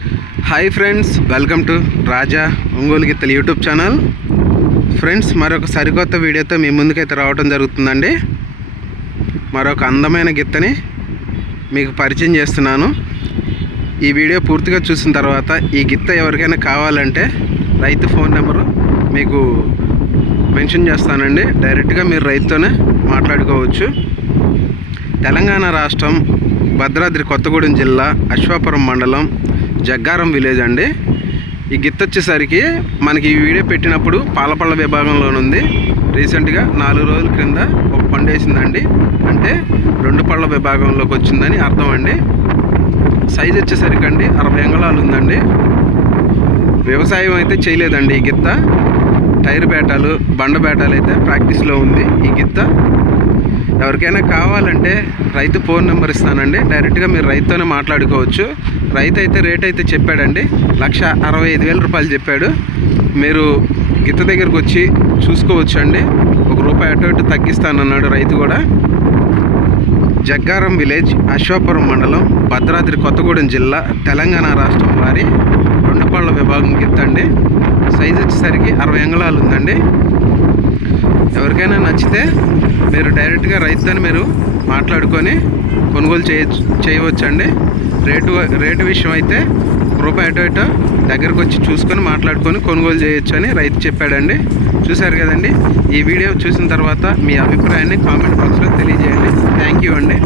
Hi friends welcome to Raja Ongole గిత్తలు YouTube channel friends మరొక సరికొత్త వీడియోతో మీ ముందుకైతే రావడం జరుగుతుందండి. మరొక అందమైన గిత్తని మీకు పరిచయం చేస్తున్నాను. ఈ వీడియో పూర్తిగా చూసిన తర్వాత ఈ గిత్త ఎవరికైనా కావాలంటే రైతు ఫోన్ నెంబరు మీకు మెన్షన్ చేస్తానండి. డైరెక్ట్గా మీరు రైతుతోనే మాట్లాడుకోవచ్చు. తెలంగాణ రాష్ట్రం భద్రాద్రి కొత్తగూడెం జిల్లా అశ్వాపురం మండలం జగ్గారం విలేజ్ అండి. ఈ గిత్త వచ్చేసరికి మనకి ఈ వీడియో పెట్టినప్పుడు పాలపళ్ళ విభాగంలోనుంది రీసెంట్గా నాలుగు రోజుల క్రింద ఒక పండు వేసిందండి. అంటే రెండు పళ్ళ విభాగంలోకి వచ్చిందని అర్థం అండి. సైజ్ వచ్చేసరికి అండి అరవై అంగళాలు ఉందండి. వ్యవసాయం అయితే చేయలేదండి ఈ గిత్త. టైర్ బేటాలు బండ బేటాలు అయితే ప్రాక్టీస్లో ఉంది. ఈ గిత్త ఎవరికైనా కావాలంటే రైతు ఫోన్ నెంబర్ ఇస్తానండి. డైరెక్ట్గా మీరు రైతుతోనే మాట్లాడుకోవచ్చు. రైతు అయితే రేట్ అయితే చెప్పాడండి. లక్ష అరవై ఐదు వేల రూపాయలు చెప్పాడు. మీరు గిత్త దగ్గరకు వచ్చి చూసుకోవచ్చు అండి ఒక రూపాయి అటు ఇటు తగ్గిస్తానన్నాడు రైతు కూడా. జగ్గారం విలేజ్ అశ్వాపురం మండలం భద్రాద్రి కొత్తగూడెం జిల్లా తెలంగాణ రాష్ట్రం వారి రెండు పళ్ళ విభాగం గిత్తండి. సైజ్ వచ్చేసరికి అరవై అంగుళాలు ఉందండి ఎవరికైనా నచ్చితే మీరు డైరెక్ట్గా రైతుని మీరు మాట్లాడుకొని కొనుగోలు చేయొచ్చు చేయవచ్చండి. రేటు రేటు విషయం అయితే రూపాయి అటు ఇటు దగ్గరకు వచ్చి చూసుకొని మాట్లాడుకొని కొనుగోలు చేయొచ్చు అని రైతు చెప్పాడండి. చూశారు కదండి? ఈ వీడియో చూసిన తర్వాత మీ అభిప్రాయాన్ని కామెంట్ బాక్స్లో తెలియజేయండి. థ్యాంక్ యూ అండి.